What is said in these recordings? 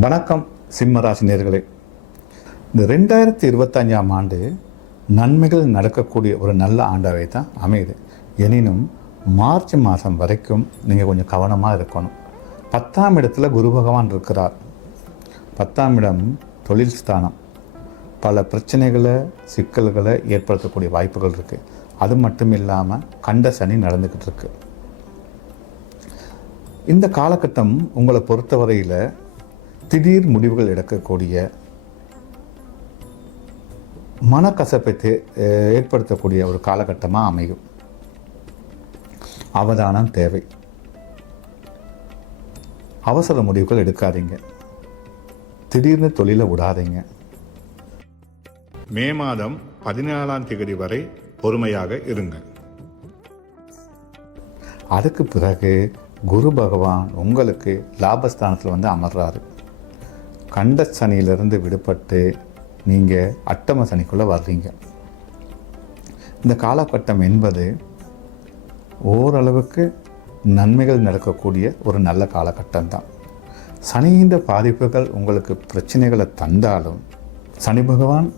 வணக்கம் சிம்மராசி நேயர்களே. இந்த 2025ஆம் ஆண்டு நன்மைகள் நடக்கக்கூடிய ஒரு நல்ல ஆண்டாகவே தான் அமையுது. எனினும் மார்ச் மாதம் வரைக்கும் நீங்கள் கொஞ்சம் கவனமாக இருக்கணும். 10ஆம் இடத்துல குரு பகவான் இருக்கிறார். 10ஆம் இடம் தொழில் ஸ்தானம். பல பிரச்சனைகளை சிக்கல்களை ஏற்படுத்தக்கூடிய வாய்ப்புகள் இருக்குது. அது மட்டும் இல்லாமல் கண்ட சனி நடந்துக்கிட்டு இருக்கு. இந்த காலகட்டம் உங்களை பொறுத்தவரையில் திடீர் முடிவுகள் எடுக்கக்கூடிய, மனக்கசப்பை ஏற்படுத்தக்கூடிய ஒரு காலகட்டமாக அமையும். அவதானம் தேவை. அவசர முடிவுகள் எடுக்காதீங்க. திடீர்னு தொழிலை விடாதீங்க. மே மாதம் 14ஆம் தேதி வரை பொறுமையாக இருங்க. அதுக்கு பிறகு குரு பகவான் உங்களுக்கு லாபஸ்தானத்தில் வந்து அமர்றாரு. கண்ட சனியிலிருந்து விடுபட்டு நீங்கள் அட்டம சனிக்குள்ளே வர்றீங்க. இந்த காலகட்டம் என்பது ஓரளவுக்கு நன்மைகள் நடக்கக்கூடிய ஒரு நல்ல காலகட்டம் தான். சனியின் பாதிப்புகள் உங்களுக்கு பிரச்சனைகளை தந்தாலும் சனி பகவான்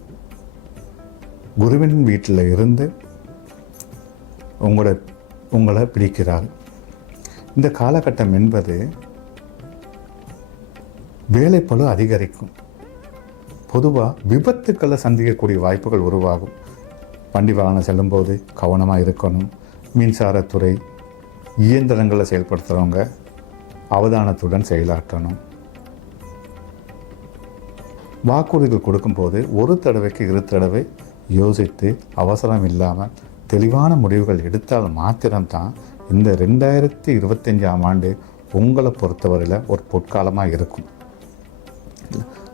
குருவின் வீட்டில் இருந்து உங்களை பிடிக்கிறார். இந்த காலகட்டம் என்பது வேலைப்பளு அதிகரிக்கும். பொதுவாக விபத்துக்களை சந்திக்கக்கூடிய வாய்ப்புகள் உருவாகும். வண்டி வாகனம் செல்லும்போது கவனமாக இருக்கணும். மின்சாரத்துறை, இயந்திரங்களை செயல்படுத்துகிறவங்க அவதானத்துடன் செயலாற்றணும். வாக்குறுதிகள் கொடுக்கும்போது ஒரு தடவைக்கு 2 தடவை யோசித்து அவசரம் இல்லாமல் தெளிவான முடிவுகள் எடுத்தால் மாத்திரம்தான் இந்த 2025ஆம் ஆண்டு உங்களை பொறுத்தவரையில் ஒரு பொற்காலமாக இருக்கும்.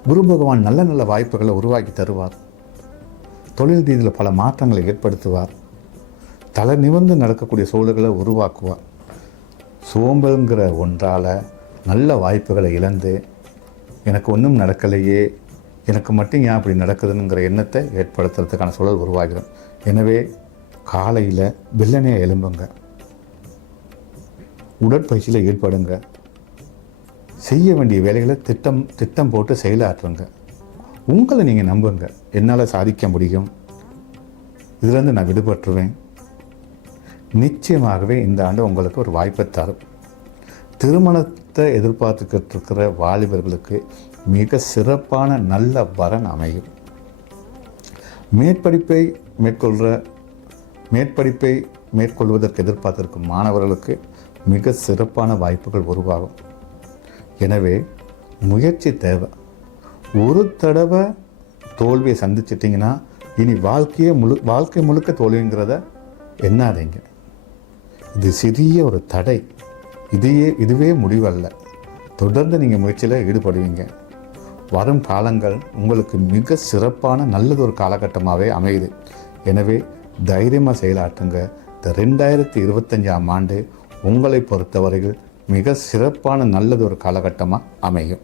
குரு பகவான் நல்ல நல்ல வாய்ப்புகளை உருவாக்கி தருவார். தொழில் ரீதியில் பல மாற்றங்களை ஏற்படுத்துவார். தலை நிமிர்ந்து நடக்கக்கூடிய சூழல்களை உருவாக்குவார். சோம்பல்ங்கிற ஒன்றால் நல்ல வாய்ப்புகளை இழந்து எனக்கு ஒன்றும் நடக்கலையே, எனக்கு மட்டும் ஏன் அப்படி நடக்குதுங்கிற எண்ணத்தை ஏற்படுத்துறதுக்கான சூழல் உருவாகிடும். எனவே காலையில் வெள்ளனையாக எழும்புங்க. உடற்பயிற்சியில் ஈடுபடுங்க. செய்ய வேண்டிய வேலைகளை திட்டம் போட்டு செயலாற்றுங்க. உங்களை நீங்கள் நம்புங்க. என்னால் சாதிக்க முடியும், இதிலேருந்து நான் விடுபட்டுருவேன். நிச்சயமாகவே இந்த ஆண்டு உங்களுக்கு ஒரு வாய்ப்பை தரும். திருமணத்தை எதிர்பார்த்துக்கிட்டு இருக்கிற வாலிபர்களுக்கு மிக சிறப்பான நல்ல வரன் அமையும். மேற்படிப்பை மேற்கொள்வதற்கு எதிர்பார்த்திருக்கும் மாணவர்களுக்கு மிக சிறப்பான வாய்ப்புகள் உருவாகும். எனவே முயற்சி தேவை. ஒரு தடவை தோல்வியை சந்திச்சிட்டிங்கன்னா இனி வாழ்க்கை முழுக்க தோல்விங்கிறத எண்ணாதீங்க. இது சிறிய ஒரு தடை. இதுவே முடிவல்ல. தொடர்ந்து நீங்கள் முயற்சியில் ஈடுபடுவீங்க. வரும் காலங்கள் உங்களுக்கு மிக சிறப்பான நல்லதொரு காலகட்டமாகவே அமையுது. எனவே தைரியமாக செயலாற்றுங்க. இந்த 2025ஆம் ஆண்டு உங்களை பொறுத்தவரையில் மிக சிறப்பான நல்லதொரு காலகட்டமாக அமையும்.